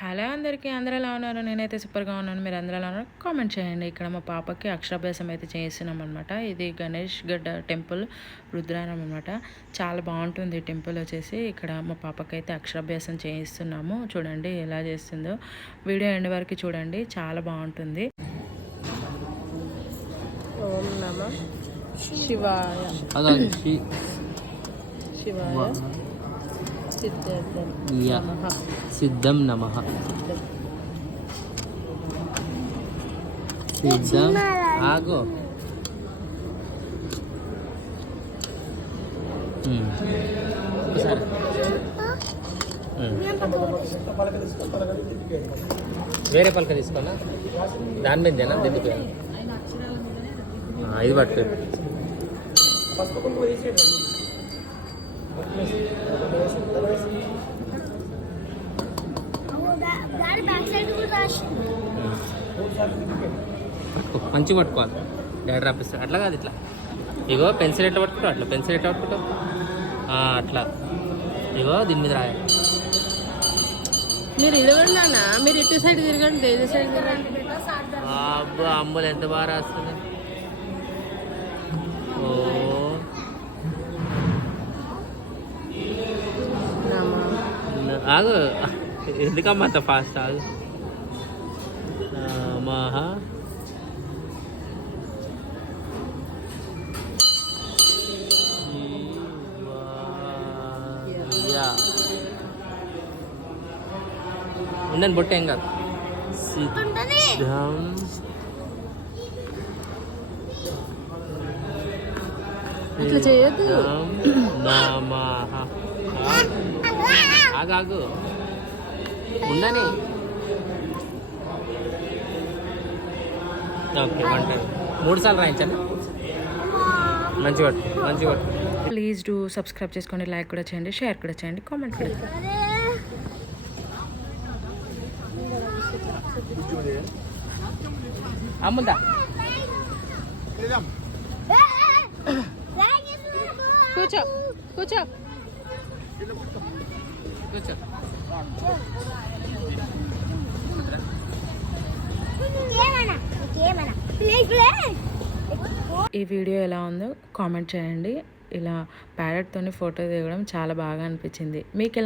Hello అందరికీ, అందరూ ఎలా ఉన్నారు? నేనైతే సూపర్గా ఉన్నాను. మీరు అందరూ ఎలా ఉన్నారు? కామెంట్ చేయండి. ఇక్కడ మా పాపకి అక్షరాభ్యాసం అయితే చేస్తున్నాం అనమాట. ఇది గణేష్ గడ్డ టెంపుల్, రుద్రారం అనమాట. చాలా బాగుంటుంది టెంపుల్ వచ్చేసి. ఇక్కడ మా పాపకి అయితే అక్షరాభ్యాసం చేయిస్తున్నాము. చూడండి ఎలా చేస్తుందో. వీడియో ఎండ్ వరకు చూడండి, చాలా బాగుంటుంది. ఓం నమః శివాయ. శివాయ సిద్ధం నమః. సిద్ధం ఆగో. వేరే పలక తీసుకోనా? దాని మీదేనా దిద్దుకు? ఇది పట్టు. మంచిగా పట్టుకోవాలి. డాడీ రాపిస్తాడు. అట్లా కాదు, ఇట్లా. ఇగో పెన్సిల్ ఎట్లా పట్టుకుంటావు, అట్లా పెన్సిల్ ఎట్లా పట్టుకుంటావు, అట్లా. ఇగో దీని మీద రాయాలి. మీరు ఇవ్వండి, మీరు ఇటు సైడ్ తిరగండి, ఇటు సైడ్ తిరగండి. అబ్బా, అమ్ములు ఎంత బాగా రాస్తుంది. ఓ ఆగు, ఎందుకమ్మా అంత ఫాస్ట్? ఆగు. మహా ఉండండి, బొట్ట ఏం కాదు. సిద్ధం ఇట్లా చేయొద్దు. నమః. ఆగాగు, ఉండని. ఓకే, 3 సార్లు రాయించండి. మంచి పట్టు, మంచి పట్టు. ప్లీజ్ డూ సబ్స్క్రైబ్ చేసుకోండి, లైక్ కూడా చేయండి, షేర్ కూడా చేయండి, కామెంట్ కూడా. అమ్ముందా? కూర్చో కూర్చో కూర్చో. ఈ వీడియో ఎలా ఉందో కామెంట్ చేయండి. ఇలా ప్యారెట్తోని ఫోటో దిగడం చాలా బాగా అనిపించింది. మీకు